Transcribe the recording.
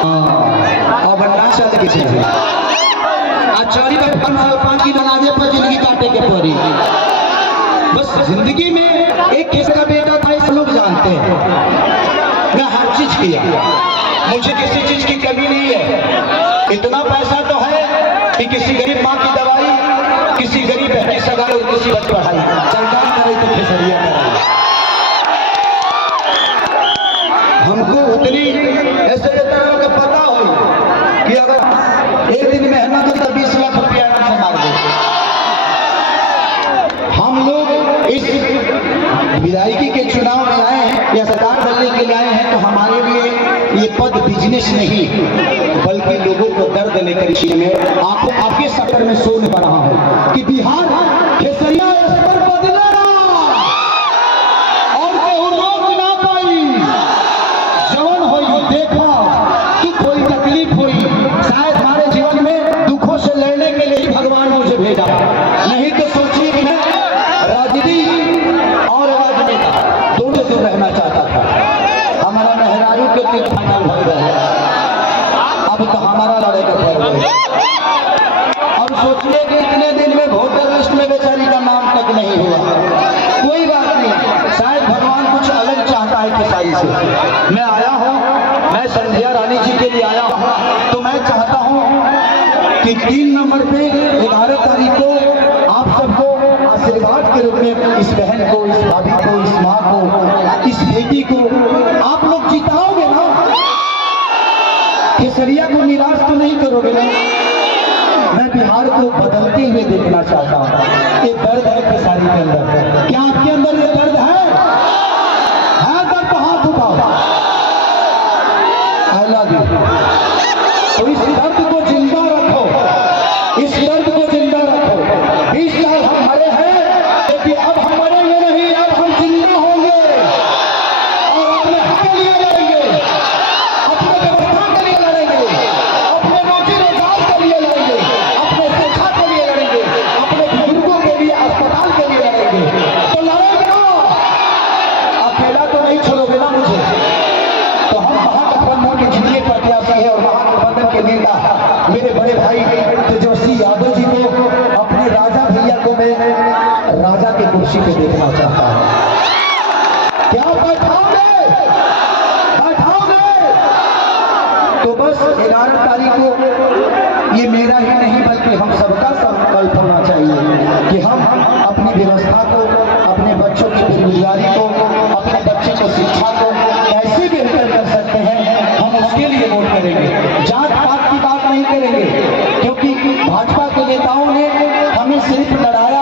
और बनना चाहते किसी से आचारी पर 5 साल 5 की बनाजे पर जिंदगी काटे के पड़ी। बस जिंदगी में एक किसका बेटा था इस लोग जानते हैं। मैं हर चीज किया, मुझे किसी चीज की कमी नहीं है। इतना पैसा तो है कि किसी गरीब माँ की दवाई, किसी गरीब बहन की सगाई और किसी बच्चे पढ़ाई सरकार करे तो खेसरिया करे। हमको उतनी ऐसे का पता हो कि अगर एक दिन मेहनत तो 20 लाख रुपया से मार दे। हम लोग इस विधायकी के चुनाव में आए हैं या सरकार बनने के लिए आए हैं, तो हमारे लिए ये पद बिजनेस नहीं बल्कि लोगों को दर्द लेकर इसी में आपके सफर में सोच पा रहा हूं कि बिहार खेसरिया इस पर बदलेगा और केहू रोक ना पाई। जवन होई देखा कि कोई तकलीफ हुई, शायद हमारे जीवन में दुखों से लड़ने के लिए भगवान मुझे भेजा, नहीं तो सोचिए कि मैं राजनीति और राजनेता दोनों दूर रहना चाहता था। हमारा मेहरारू के लिए फाइनल भर रहे, अब तो हमारा लड़े का भर रहे। अब सोचिए कि इतने दिन में वोटर लिस्ट में बेचारी का नाम तक नहीं हुआ। कोई बात नहीं, शायद भगवान कुछ अलग चाहता है खेसारी से। मैं आया हूँ, मैं संध्या रानी जी के लिए आया हूँ, तो मैं चाहता हूँ कि 3 नंबर पे 11 तारीख को आप सबको आशीर्वाद के रूप में इस बहन को, इस भाभी को, इस माँ को, इस बेटी को आप लोग जिताओगे ना। खेसरिया को निराश तो नहीं करोगे ना। मैं बिहार को बदलते हुए देखना चाहता हूँ। ये दर्द है खेसारी के अंदर, क्या आपके अंदर ये दर्द है? दर्द तो हाथ उठाओ। I love you. तो इस दर्द को जिंदा रखो, इस दर्द को जिंदा रखो। 20 साल हम मरे हैं, लेकिन अब हम मरेंगे नहीं, अब हम जिंदा होंगे और अपने हक के लिए लड़ेंगे, अपने व्यवस्था के लिए लड़ेंगे, अपने रोजी रोजगार के लिए लड़ेंगे, अपने शिक्षा के लिए लड़ेंगे, अपने बुजुर्गों के लिए अस्पताल के लिए लड़ेंगे। तो लड़ेंगे ना, अकेला तो नहीं छोड़ोगे ना मुझे। तो हम महागठबंधन के जीतने प्रत्याशी है और महागठबंधन के नेता मेरे बड़े भाई तेजस्वी यादव जी को, अपने राजा भैया को मैं राजा की कुर्सी पे देखना चाहता हूँ। क्या बैठाओगे? बैठाओगे? तो बस 11 तारीख को ये मेरा ही नहीं बल्कि हम सबका संकल्प होना चाहिए कि हम अपनी व्यवस्था को, अपने बच्चों की बेरोजगारी को, अपने बच्चे को शिक्षा को कैसे बेहतर कर सकते हैं, हम उसके लिए वोट करेंगे। जात पात की बात नहीं करेंगे, क्योंकि भाजपा के नेताओं ने हमें सिर्फ लड़ाया